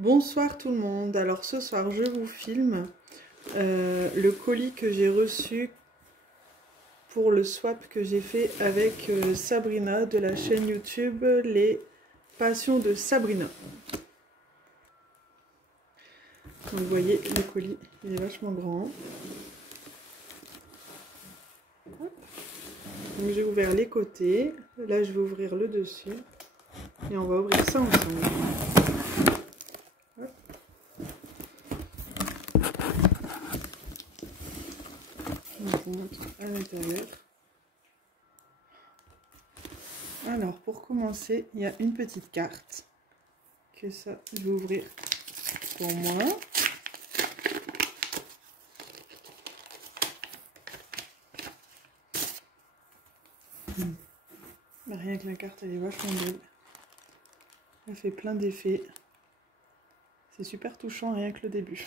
Bonsoir tout le monde. Alors ce soir je vous filme le colis que j'ai reçu pour le swap que j'ai fait avec Sabrina de la chaîne YouTube Les Passions de Sabrina. Donc vous voyez le colis, il est vachement grand. Donc j'ai ouvert les côtés, là je vais ouvrir le dessus et on va ouvrir ça ensemble. Donc on montre à l'intérieur. Alors pour commencer, il y a une petite carte que ça je vais ouvrir pour moi. Rien que la carte elle est vachement belle. Elle fait plein d'effets. C'est super touchant rien que le début.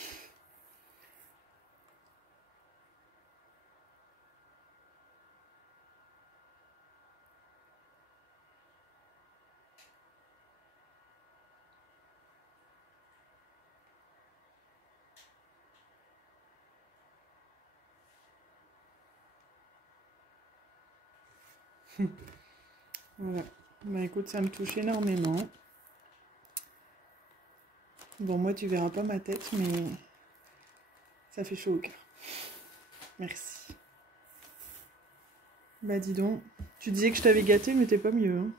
Voilà. Bah écoute, ça me touche énormément. Bon, moi tu verras pas ma tête, mais ça fait chaud au cœur. Merci. Bah dis donc, tu disais que je t'avais gâté, mais t'es pas mieux. Hein.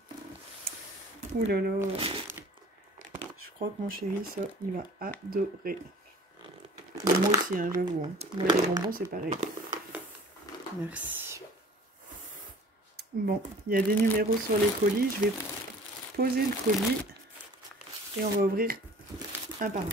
Ouh là là. Je crois que mon chéri, ça, il va adorer. Et moi aussi, hein, j'avoue. Hein. Moi, les bonbons, c'est pareil. Merci. Bon, il y a des numéros sur les colis. Je vais poser le colis et on va ouvrir un par un.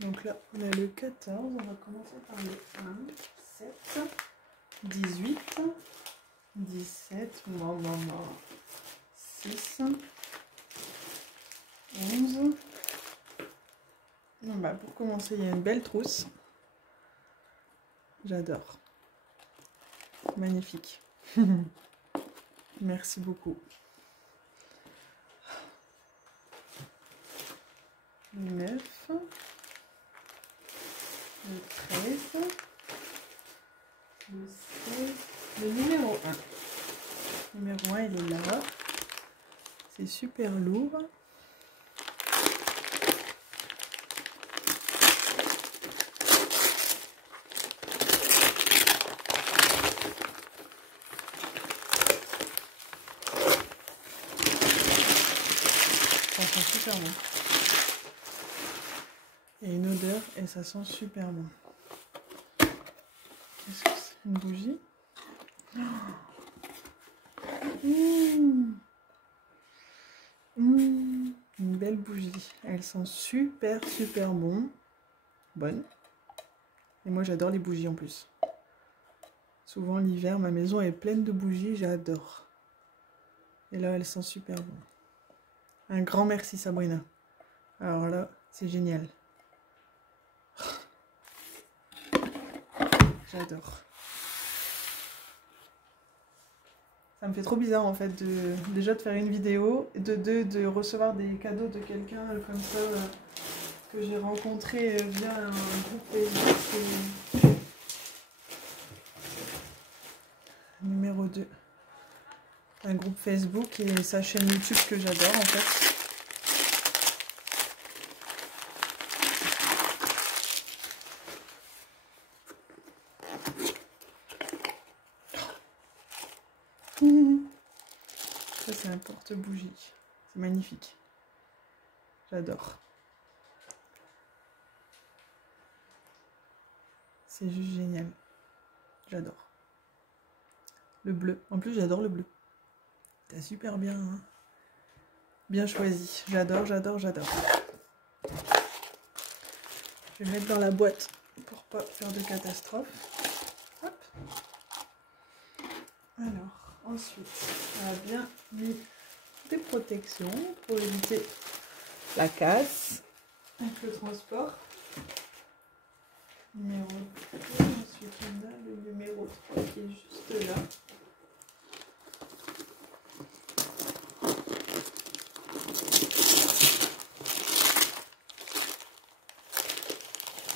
Donc là, on a le 14. On va commencer par le 1, 7, 18, 17, 6, 11. Non, bah pour commencer, il y a une belle trousse. J'adore. Magnifique. Merci beaucoup. Le 9. Le 13. Le 16. Le numéro 1. Le numéro 1, il est là. C'est super lourd. Ça sent super bon. Il y a une odeur et ça sent super bon. Qu'est-ce que c'est? Une bougie? Une belle bougie. Elle sent super bon. Bonne. Et moi j'adore les bougies en plus. Souvent l'hiver, ma maison est pleine de bougies, j'adore. Et là elle sent super bon. Un grand merci Sabrina. Alors là, c'est génial. J'adore. Ça me fait trop bizarre en fait déjà de faire une vidéo, de recevoir des cadeaux de quelqu'un comme ça que j'ai rencontré via un groupe Facebook. Numéro 2. Un groupe Facebook et sa chaîne YouTube que j'adore en fait. Ça c'est un porte-bougie. C'est magnifique. J'adore. C'est juste génial. J'adore. Le bleu. En plus j'adore le bleu. T'as super bien, hein, bien choisi. J'adore. Je vais le mettre dans la boîte pour pas faire de catastrophe. Hop. Alors, ensuite, on a bien mis des protections pour éviter la casse avec le transport. Numéro 2, ensuite. est juste là.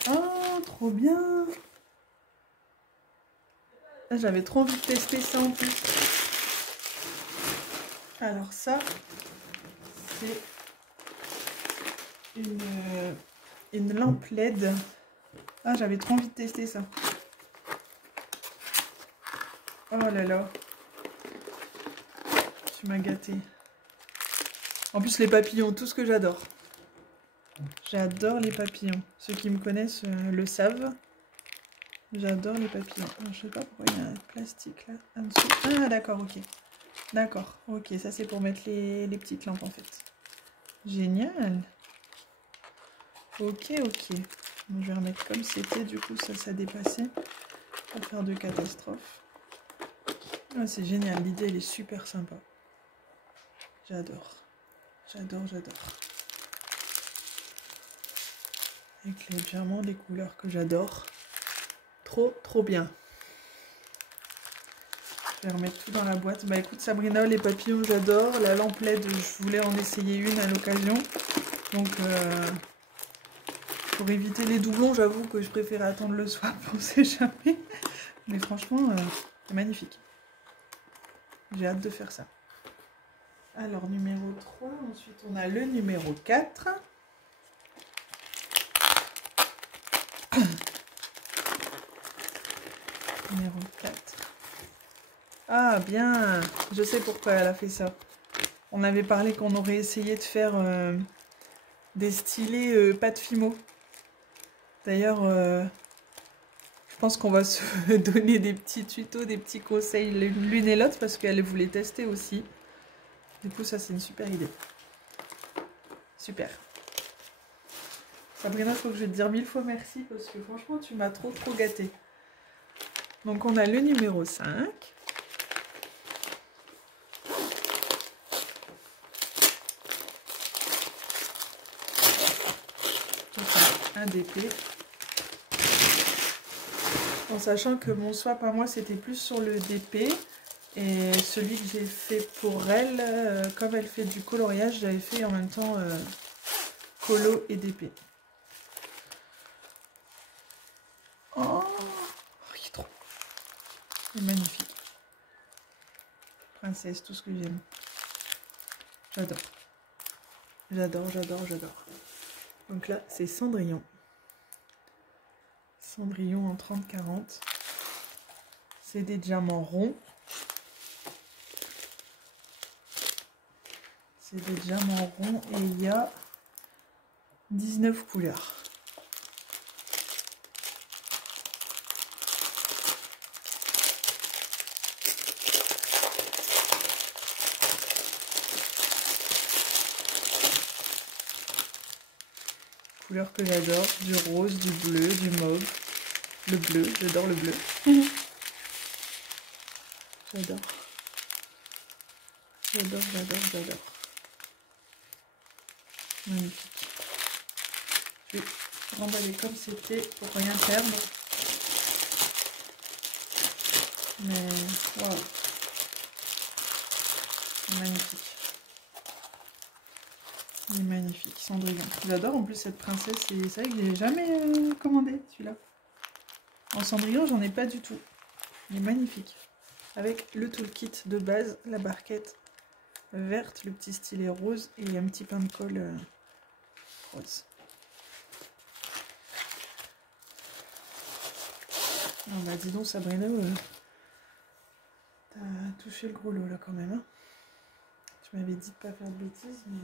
Oh, trop bien! J'avais trop envie de tester ça en plus. Alors ça, c'est une lampe LED. Ah, j'avais trop envie de tester ça. Oh là là. Tu m'as gâté. En plus, les papillons, tout ce que j'adore. J'adore les papillons. Ceux qui me connaissent le savent. J'adore les papillons. Alors, je sais pas pourquoi il y a un plastique là en dessous. Ah, d'accord, ok. D'accord, ok. Ça, c'est pour mettre les petites lampes en fait. Génial. Ok, ok. Donc, je vais remettre comme c'était. Du coup, ça dépassait. Pas faire de catastrophe. Ah, c'est génial. L'idée, elle est super sympa. J'adore. J'adore, j'adore. Avec légèrement des couleurs que j'adore. Trop, trop bien. Je vais remettre tout dans la boîte. Bah écoute Sabrina, les papillons j'adore. La lampe LED, je voulais en essayer une à l'occasion. Donc pour éviter les doublons, j'avoue que je préfère attendre le soir pour s'échapper. Mais franchement, c'est magnifique. J'ai hâte de faire ça. Alors numéro 3, ensuite on a le numéro 4. Numéro 4. Ah bien, je sais pourquoi elle a fait ça. On avait parlé qu'on aurait essayé de faire des stylés pâte Fimo. D'ailleurs, je pense qu'on va se donner des petits tutos, des petits conseils l'une et l'autre parce qu'elle voulait tester aussi. Du coup, ça c'est une super idée. Super. Sabrina, il faut que je te dire 1000 fois merci parce que franchement, tu m'as trop gâtée. Donc, on a le numéro 5. Un DP. En sachant que mon swap à moi, c'était plus sur le DP. Et celui que j'ai fait pour elle, comme elle fait du coloriage, j'avais fait en même temps colo et DP. Oh, il est trop. Il est magnifique. Princesse, tout ce que j'aime. J'adore. J'adore, j'adore, j'adore. Donc là, c'est Cendrillon. Cendrillon en 30-40. C'est des diamants ronds. C'est des diamants ronds et il y a 19 couleurs. Couleurs que j'adore, du rose, du bleu, du mauve, le bleu, j'adore le bleu. J'adore. J'adore, j'adore, j'adore. Magnifique. Je vais remballer comme c'était pour rien perdre. Mais waouh. Magnifique. Il est magnifique, Cendrillon. J'adore en plus cette princesse, c'est vrai que je l'ai jamais commandé celui-là. En Cendrillon, j'en ai pas du tout. Il est magnifique. Avec le toolkit de base, la barquette verte, le petit stylet rose et un petit pain de colle rose. Ah bah dis donc Sabrina, t'as touché le gros lot là quand même. Hein. Tu m'avais dit de pas faire de bêtises, mais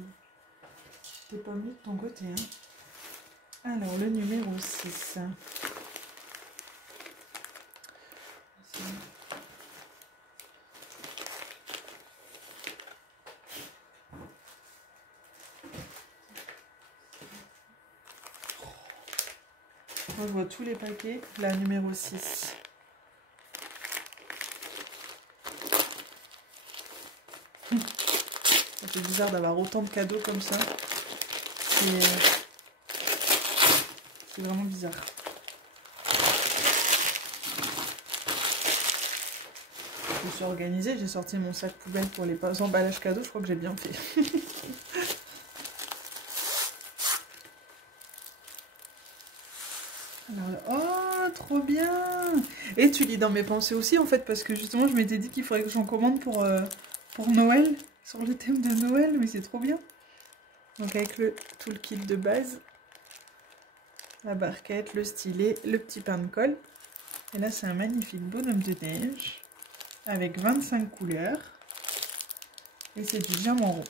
t'es pas mieux de ton côté. Hein. Alors le numéro 6. Moi, je vois tous les paquets. La numéro 6. Ça fait bizarre d'avoir autant de cadeaux comme ça. C'est vraiment bizarre. me suis organisée, j'ai sorti mon sac poubelle pour les emballages cadeaux, je crois que j'ai bien fait. Alors, oh, trop bien! Et tu lis dans mes pensées aussi, en fait, parce que justement, je m'étais dit qu'il faudrait que j'en commande pour Noël, sur le thème de Noël, mais c'est trop bien. Donc avec tout le kit de base, la barquette, le stylet, le petit pain de colle. Et là, c'est un magnifique bonhomme de neige avec 25 couleurs. Et c'est du diamant rond.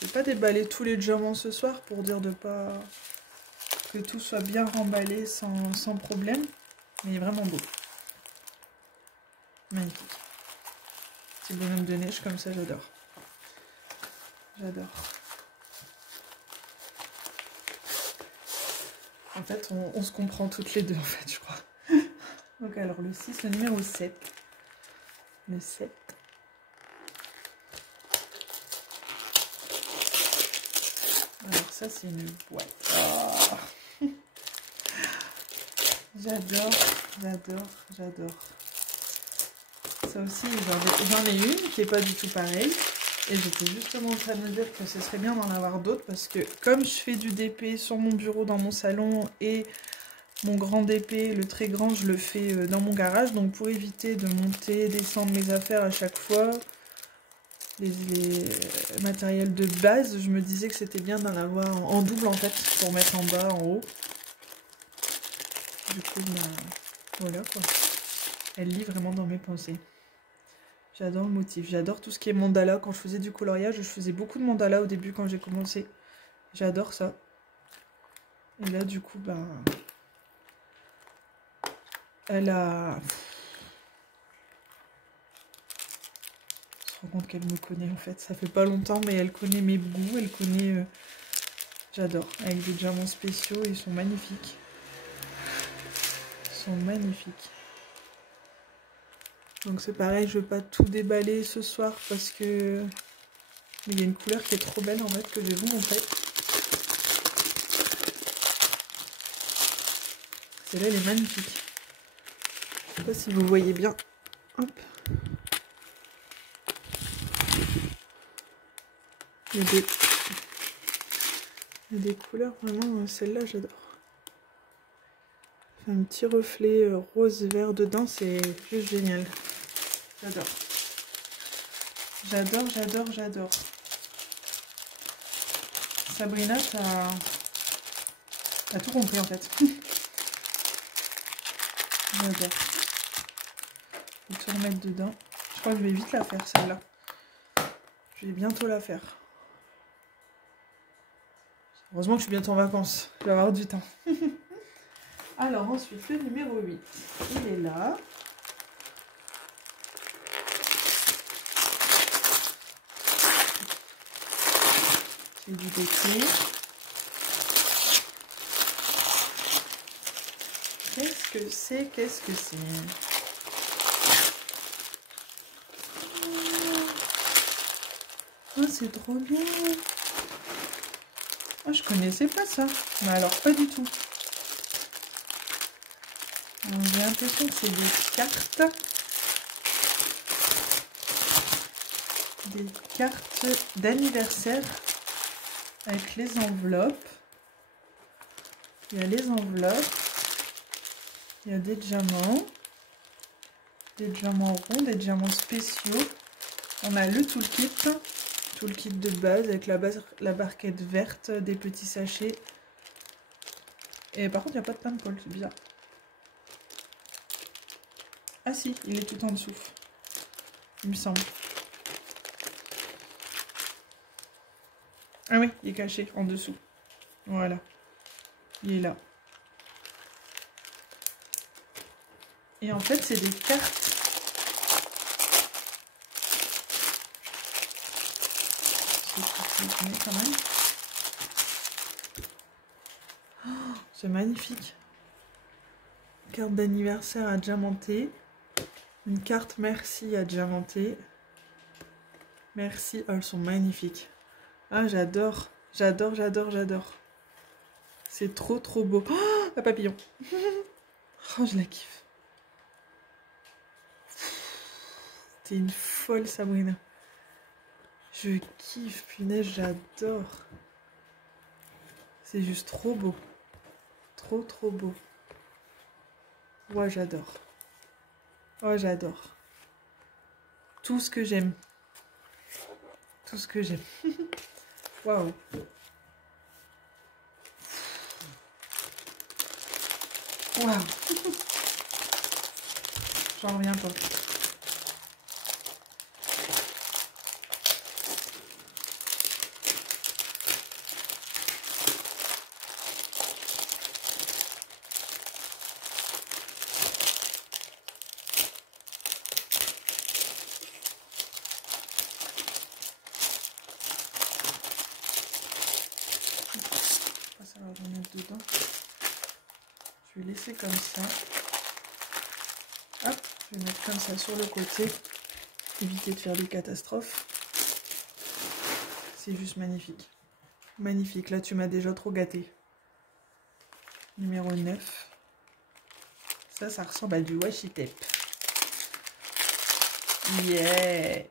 Je vais pas déballer tous les diamants ce soir pour dire de pas que tout soit bien remballé sans problème. Mais il est vraiment beau. Magnifique. Petit bonhomme de neige comme ça, j'adore. J'adore. En fait, on se comprend toutes les deux, en fait, je crois. Donc alors, le 6, le numéro 7. Le 7. Alors ça, c'est une boîte. Oh. J'adore, j'adore, j'adore. Ça aussi, j'en ai une qui n'est pas du tout pareille. Et j'étais justement en train de me dire que ce serait bien d'en avoir d'autres parce que comme je fais du DP sur mon bureau dans mon salon et mon grand DP, le très grand, je le fais dans mon garage. Donc pour éviter de monter, descendre mes affaires à chaque fois, les matériels de base, je me disais que c'était bien d'en avoir en double en fait, pour mettre en bas, en haut. Du coup, voilà quoi. Elle lit vraiment dans mes pensées. J'adore le motif, j'adore tout ce qui est mandala. Quand je faisais du coloriage, je faisais beaucoup de mandala au début quand j'ai commencé. J'adore ça. Et là, du coup, ben... elle a... Je me rends compte qu'elle me connaît en fait. Ça fait pas longtemps, mais elle connaît mes goûts, elle connaît... J'adore. Avec des diamants spéciaux, ils sont magnifiques. Ils sont magnifiques. Donc c'est pareil, je ne veux pas tout déballer ce soir parce que... Mais il y a une couleur qui est trop belle en fait que je vais vous montrer. Celle-là, elle est magnifique. Je ne sais pas si vous voyez bien. Hop. Il y a des couleurs vraiment, celle-là j'adore. Un petit reflet rose-vert dedans, c'est juste génial. J'adore. J'adore, j'adore, j'adore. Sabrina, t'as tout compris en fait. J'adore. Je vais tout remettre dedans. Je crois que je vais vite la faire celle-là. Je vais bientôt la faire. Heureusement que je suis bientôt en vacances. Je vais avoir du temps. Alors ensuite, le numéro 8. Il est là. C'est du DP. Qu'est-ce que c'est? Qu'est-ce que c'est? Oh, c'est trop bien. Oh, je connaissais pas ça. Mais alors, pas du tout. J'ai l'impression que c'est des cartes. Des cartes d'anniversaire avec les enveloppes. Il y a les enveloppes. Il y a des diamants ronds, des diamants spéciaux. On a le toolkit de base avec la barquette verte, des petits sachets. Et par contre, il n'y a pas de pain de colle, c'est bizarre. Ah si, il est tout en dessous, il me semble. Ah oui, il est caché en dessous. Voilà, il est là. Et en fait, c'est des cartes. Quand même. Oh, c'est magnifique. Carte d'anniversaire à diamanter. Une carte merci à diamanter. Merci, oh, elles sont magnifiques. Ah, j'adore. J'adore, j'adore, j'adore. C'est trop, trop beau. Oh, la papillon. Oh, je la kiffe. T'es une folle, Sabrina. Je kiffe, punaise, j'adore. C'est juste trop beau. Trop, trop beau. Ouais, j'adore. Oh, j'adore. Tout ce que j'aime. Tout ce que j'aime. Waouh. Waouh. J'en reviens pas. Ça va remettre dedans. Je vais laisser comme ça. Hop, je vais mettre comme ça sur le côté. Éviter de faire des catastrophes. C'est juste magnifique. Magnifique. Là, tu m'as déjà trop gâté. Numéro 9. Ça ressemble à du washi tape. Yeah!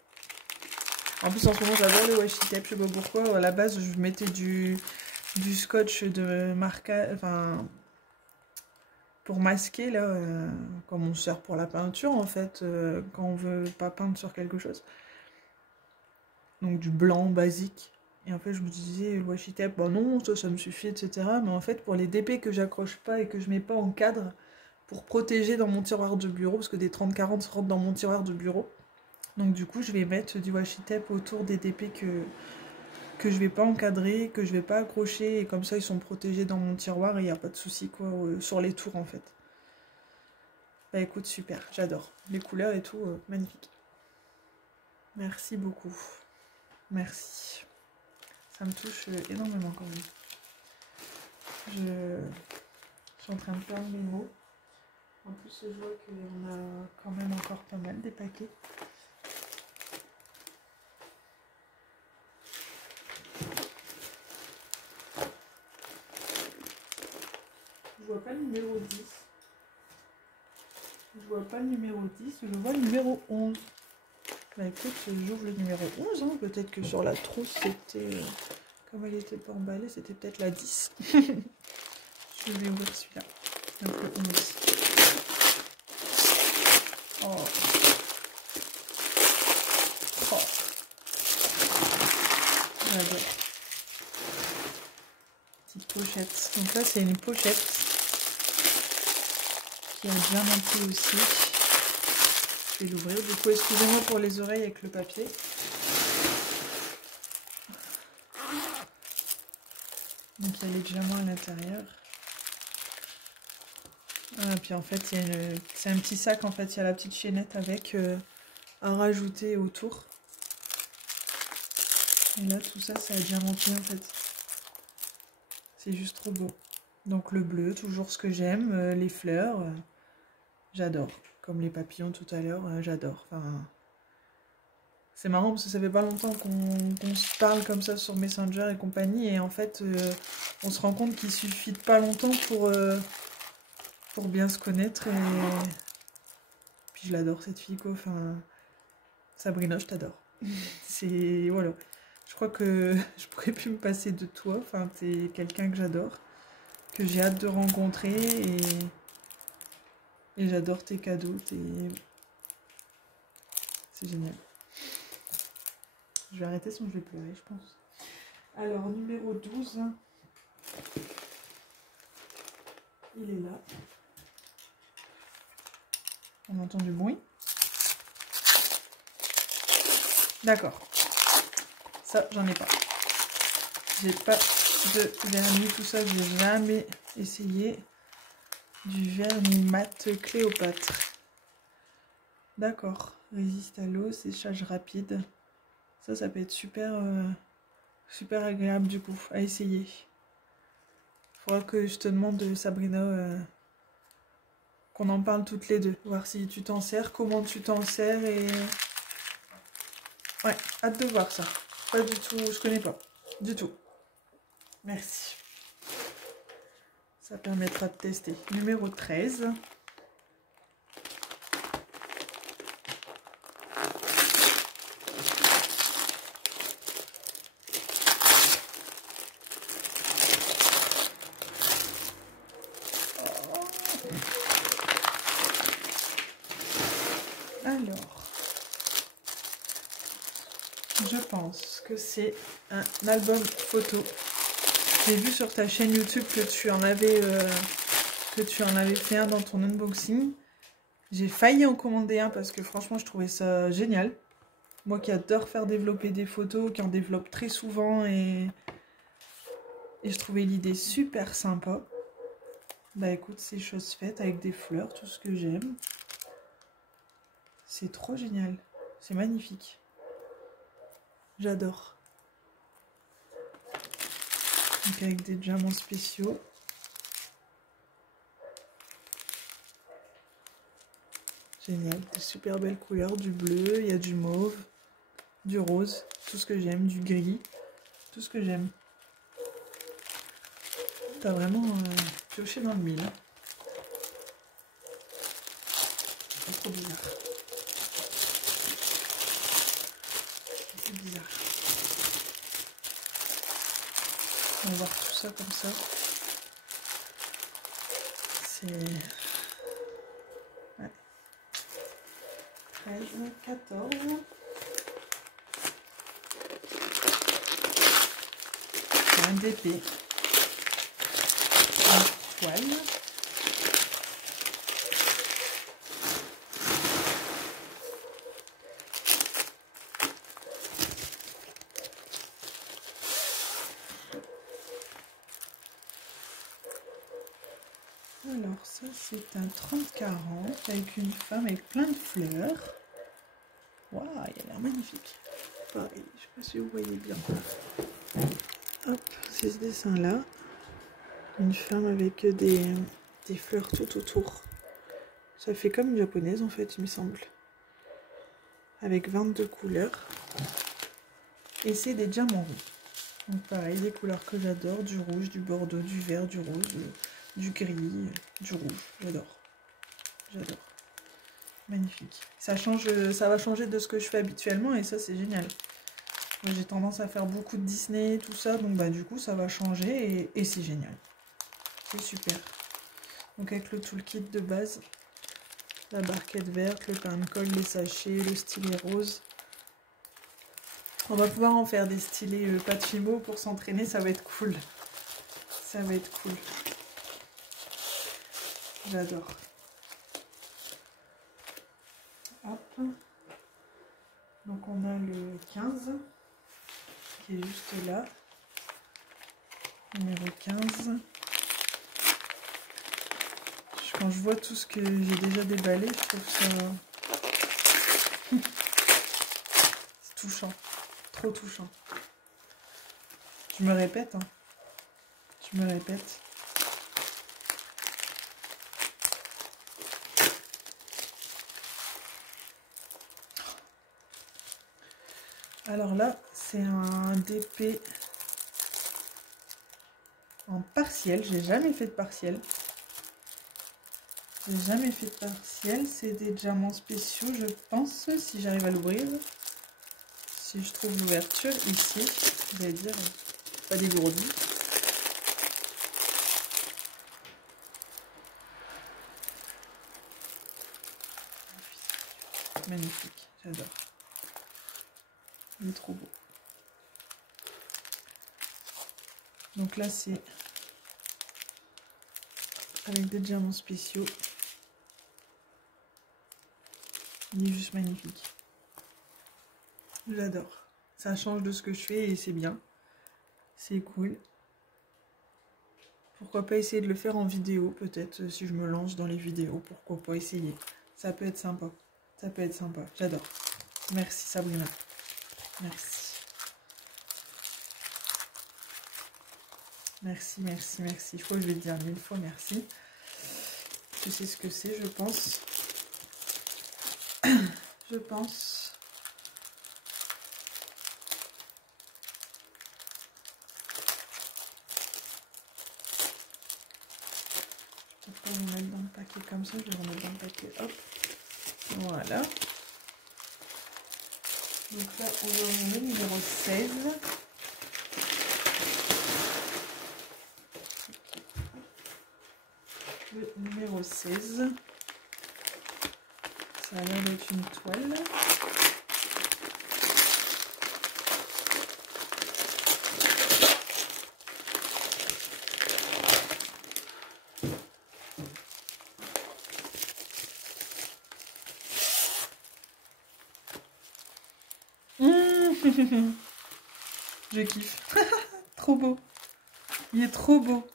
En plus, en ce moment, j'adore le washi tape. Je sais pas pourquoi. À la base, je mettais du scotch de marquage. Enfin, pour masquer, là, comme on sert pour la peinture, en fait, quand on veut pas peindre sur quelque chose. Donc, du blanc basique. Et en fait, je me disais, le washi tape, bon non, ça me suffit, etc. Mais en fait, pour les DP que j'accroche pas et que je mets pas en cadre, pour protéger dans mon tiroir de bureau, parce que des 30-40 rentrent dans mon tiroir de bureau. Donc du coup, je vais mettre du washi tape autour des DP que je vais pas encadrer, que je vais pas accrocher, et comme ça, ils sont protégés dans mon tiroir et il n'y a pas de souci, quoi, sur les tours, en fait. Bah écoute, super, j'adore. Les couleurs et tout, magnifique. Merci beaucoup. Merci. Ça me touche énormément quand même. Je suis en train de perdre mes mots. En plus, je vois qu'on a quand même encore pas mal des paquets. Je vois pas le numéro 10. Je vois pas le numéro 10, je vois le numéro 11. Bah écoute, j'ouvre le numéro 11. Hein. Peut-être que sur la trousse, c'était... comme elle était pas emballée, c'était peut-être la 10. Je vais ouvrir celui-là. Donc le 11. Oh. Oh. J'adore. Petite pochette. Donc là, c'est une pochette qui a bien rempli aussi. Je vais l'ouvrir. Du coup, excusez-moi pour les oreilles avec le papier. Donc il y a les diamants à l'intérieur. Ah, puis en fait, c'est un petit sac. En fait, il y a la petite chaînette avec à rajouter autour. Et là, tout ça, ça a bien rempli en fait. C'est juste trop beau. Donc le bleu, toujours ce que j'aime. Les fleurs, j'adore. Comme les papillons tout à l'heure, j'adore. Enfin, c'est marrant parce que ça fait pas longtemps qu'on se parle comme ça sur Messenger et compagnie. Et en fait, on se rend compte qu'il suffit de pas longtemps pour bien se connaître. Et puis je l'adore cette fille quoi. Enfin, Sabrina, je t'adore. C'est... Voilà. Je crois que je pourrais plus me passer de toi. Enfin, t'es quelqu'un que j'adore. Que j'ai hâte de rencontrer. Et j'adore tes cadeaux. C'est génial. Je vais arrêter sinon je vais pleurer, je pense. Alors, numéro 12. Il est là. On entend du bruit. D'accord. Ça, j'en ai pas. J'ai pas de vernis, tout ça, j'ai jamais essayé. Du vernis mat Cléopâtre. D'accord. Résiste à l'eau, séchage rapide. Ça peut être super, super agréable du coup, à essayer. Faudra que je te demande, Sabrina, qu'on en parle toutes les deux. Voir si tu t'en sers, comment tu t'en sers et... Ouais, hâte de voir ça. Pas du tout, je connais pas. Du tout. Merci. Ça permettra de tester. Numéro 13. Alors, je pense que c'est un album photo. J'ai vu sur ta chaîne YouTube que tu en avais fait un dans ton unboxing. J'ai failli en commander un parce que franchement je trouvais ça génial. Moi qui adore faire développer des photos, qui en développe très souvent et je trouvais l'idée super sympa. Bah écoute, c'est chose faite avec des fleurs, tout ce que j'aime. C'est trop génial, c'est magnifique. J'adore. Donc avec des diamants spéciaux. Génial, de super belles couleurs, du bleu, il y a du mauve, du rose, tout ce que j'aime, du gris, tout ce que j'aime. T'as vraiment pioché dans le mille. Hein. C'est trop bizarre. C'est bizarre. On va voir tout ça comme ça. C'est... Ouais. 13, 14... Un DP. Une toile. Alors ça c'est un 30-40 avec une femme avec plein de fleurs. Waouh, il a l'air magnifique. Pareil, je sais pas si vous voyez bien. Hop, c'est ce dessin là. Une femme avec des fleurs tout autour. Ça fait comme une japonaise en fait, il me semble. Avec 22 couleurs. Et c'est des diamants rouges. Donc pareil, des couleurs que j'adore. Du rouge, du bordeaux, du vert, du rose, du gris, du rouge. J'adore. J'adore. Magnifique. Ça va changer de ce que je fais habituellement et ça c'est génial. J'ai tendance à faire beaucoup de Disney, tout ça. Donc bah du coup ça va changer et c'est génial. C'est super. Donc avec le toolkit de base, la barquette verte, le pain de colle, les sachets, le stylet rose. On va pouvoir en faire des stylets Pachimo pour s'entraîner, ça va être cool. Ça va être cool. J'adore. Hop. Donc on a le 15 qui est juste là. Numéro 15. Quand je vois tout ce que j'ai déjà déballé, je trouve ça c'est touchant, trop touchant. Je me répète, hein. Je me répète. Alors là, c'est un DP en partiel. J'ai jamais fait de partiel. J'ai jamais fait de partiel. C'est des diamants spéciaux, je pense, si j'arrive à l'ouvrir. Si je trouve l'ouverture ici, je vais dire pas dégourdi. Magnifique, j'adore. Il est trop beau. Donc là, c'est avec des diamants spéciaux. Il est juste magnifique. J'adore. Ça change de ce que je fais et c'est bien. C'est cool. Pourquoi pas essayer de le faire en vidéo, peut-être, si je me lance dans les vidéos. Pourquoi pas essayer. Ça peut être sympa. Ça peut être sympa. J'adore. Merci Sabrina. Merci. Merci, merci, merci. Je crois que je vais te dire 1000 fois merci. Tu sais ce que c'est, je pense. Je pense. Je vais pas remettre dans le paquet comme ça. Je vais remettre dans le paquet. Hop. Voilà. Donc là, on va ouvrir le numéro 16. le numéro 16. Ça a l'air d'être une toile. Je kiffe. Trop beau. Il est trop beau.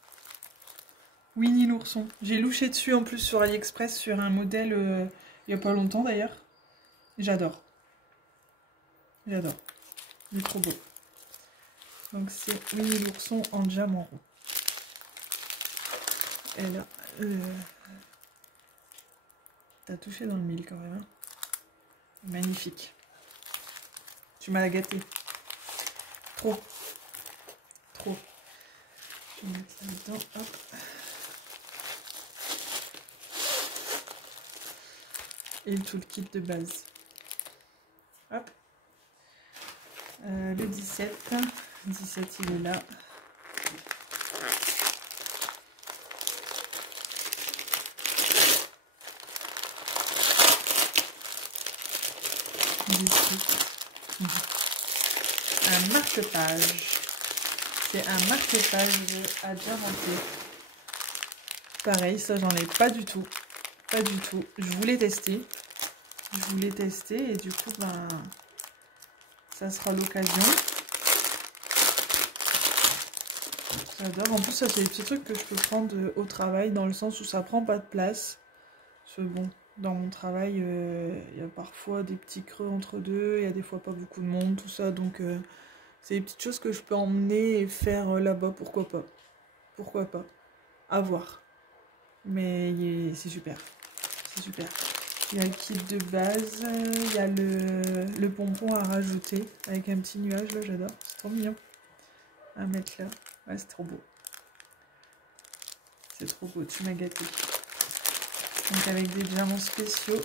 Winnie l'ourson. J'ai louché dessus en plus sur AliExpress sur un modèle il n'y a pas longtemps d'ailleurs. J'adore. J'adore. Il est trop beau. Donc c'est Winnie l'ourson en diamant rond. Et là, t'as touché dans le mille quand même. Hein. Magnifique. Tu m'as gâté. Trop. Trop. Je vais mettre ça dedans. Hop. Et tout le kit de base. Hop. Le 17. 17, il est là. Un marque-page. C'est un marque-page à diamanter. Pareil, ça j'en ai pas du tout. Pas du tout. Je voulais tester. Et du coup, ben, ça sera l'occasion. J'adore. En plus, ça c'est des petits trucs que je peux prendre au travail dans le sens où ça prend pas de place. Parce que bon, dans mon travail, il y a parfois des petits creux entre deux. Il y a des fois pas beaucoup de monde, tout ça. Donc, c'est des petites choses que je peux emmener et faire là-bas. Pourquoi pas? Pourquoi pas? À voir. Mais c'est super. C'est super. Il y a le kit de base. Il y a le pompon à rajouter. Avec un petit nuage là, j'adore. C'est trop mignon. À mettre là. Ouais, c'est trop beau. C'est trop beau. Tu m'as gâté. Donc avec des diamants spéciaux.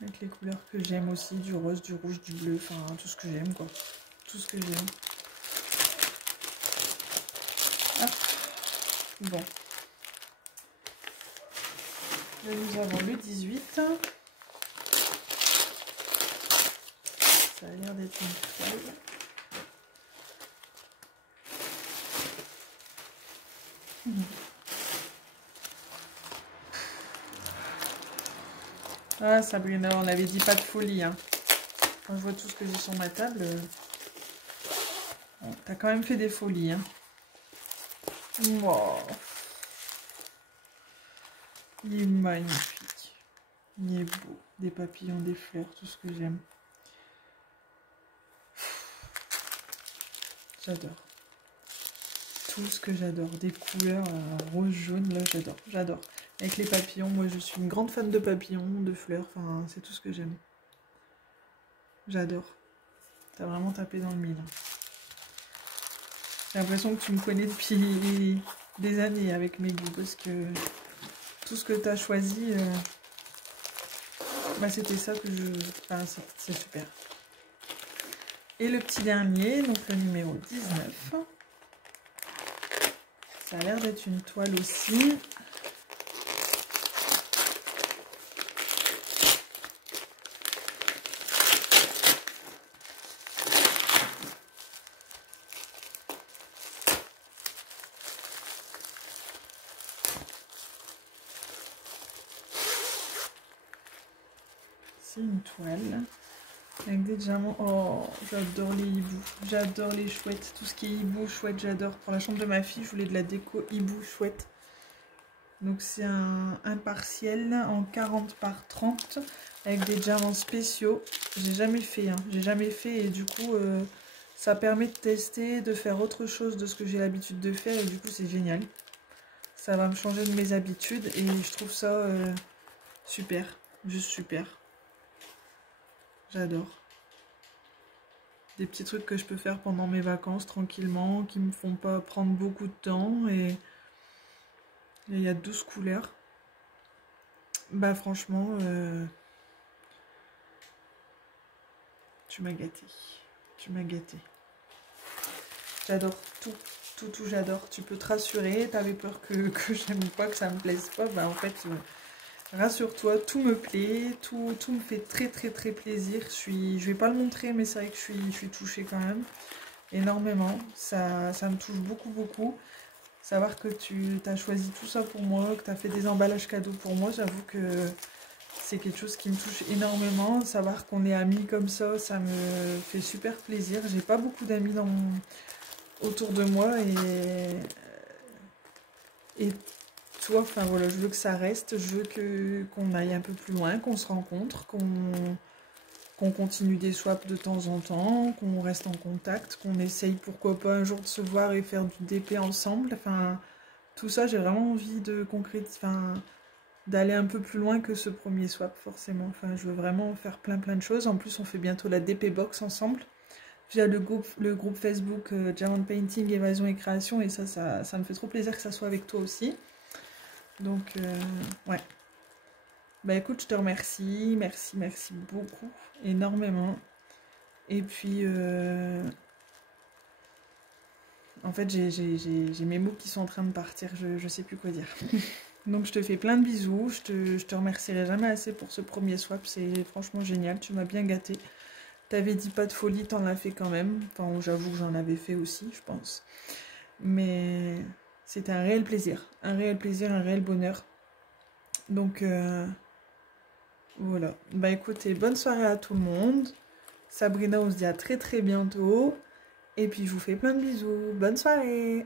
Avec les couleurs que j'aime aussi. Du rose, du rouge, du bleu. Enfin, tout ce que j'aime quoi. Tout ce que j'aime. Hop. Bon. Là, nous avons le 18. Ça a l'air d'être une toile. Ah Sabrina, on avait dit pas de folie. Hein. Quand je vois tout ce que j'ai sur ma table, bon, t'as quand même fait des folies. Hein. Oh. Il est magnifique. Il est beau. Des papillons, des fleurs, tout ce que j'aime. J'adore. Tout ce que j'adore. Des couleurs rose, jaune, là j'adore. J'adore. Avec les papillons, moi je suis une grande fan de papillons, de fleurs. Enfin, c'est tout ce que j'aime. J'adore. T'as vraiment tapé dans le mille. J'ai l'impression que tu me connais depuis des années avec mes goûts. Parce que tout ce que t'as choisi, bah, c'était ça que je... Enfin, c'est super. Et le petit dernier, donc le numéro 19. Ça a l'air d'être une toile aussi. C'est une toile. Avec des diamants. Oh, j'adore les hiboux. J'adore les chouettes. Tout ce qui est hibou, chouette, j'adore. Pour la chambre de ma fille, je voulais de la déco hibou, chouette. Donc c'est un partiel en 40 par 30 avec des diamants spéciaux. J'ai jamais fait, hein. J'ai jamais fait et du coup ça permet de tester, de faire autre chose de ce que j'ai l'habitude de faire et du coup c'est génial. Ça va me changer de mes habitudes et je trouve ça super, juste super. J'adore. Des petits trucs que je peux faire pendant mes vacances tranquillement, qui me font pas prendre beaucoup de temps et il y a 12 couleurs. Bah franchement, tu m'as gâté. Tu m'as gâté. J'adore tout. Tout, j'adore. Tu peux te rassurer. T'avais peur que j'aime pas, que ça me plaise pas. Bah, en fait, rassure-toi, tout me plaît. Tout me fait très plaisir. Je vais pas le montrer, mais c'est vrai que je suis touchée quand même. Énormément. Ça me touche beaucoup. Savoir que tu as choisi tout ça pour moi, que tu as fait des emballages cadeaux pour moi, j'avoue que c'est quelque chose qui me touche énormément. Savoir qu'on est amis comme ça me fait super plaisir. J'ai pas beaucoup d'amis autour de moi et toi, enfin voilà, je veux que ça reste, je veux qu'on aille un peu plus loin, qu'on se rencontre, qu'on continue des swaps de temps en temps, qu'on reste en contact, qu'on essaye pourquoi pas un jour de se voir et faire du DP ensemble. Enfin, tout ça, j'ai vraiment envie de concrétiser, enfin, d'aller un peu plus loin que ce premier swap, forcément. Enfin, je veux vraiment faire plein de choses. En plus, on fait bientôt la DP Box ensemble via le groupe Facebook Diamond Painting, Évasion et Création. Et ça me fait trop plaisir que ça soit avec toi aussi. Donc, ouais. Bah écoute, je te remercie. Merci beaucoup, énormément. Et puis, en fait, j'ai mes mots qui sont en train de partir. Je sais plus quoi dire. Donc je te fais plein de bisous, je te remercierai jamais assez pour ce premier swap, c'est franchement génial, tu m'as bien gâté. T'avais dit pas de folie, t'en as fait quand même, enfin j'avoue que j'en avais fait aussi, je pense. Mais c'était un réel plaisir, un réel bonheur. Donc voilà, bah écoutez, bonne soirée à tout le monde. Sabrina, on se dit à très bientôt. Et puis je vous fais plein de bisous, bonne soirée.